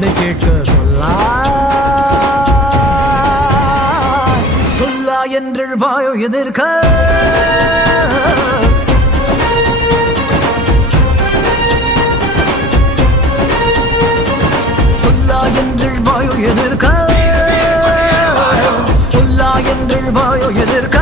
சண்டை கேட்க சொல்லா சொல்லா என்றெழுவாயோ எதிர்க்க சொல்லா என்றெழுவாயோ எதிர்க்க சொல்லா என்றெழுவாயோ எதிர்க்க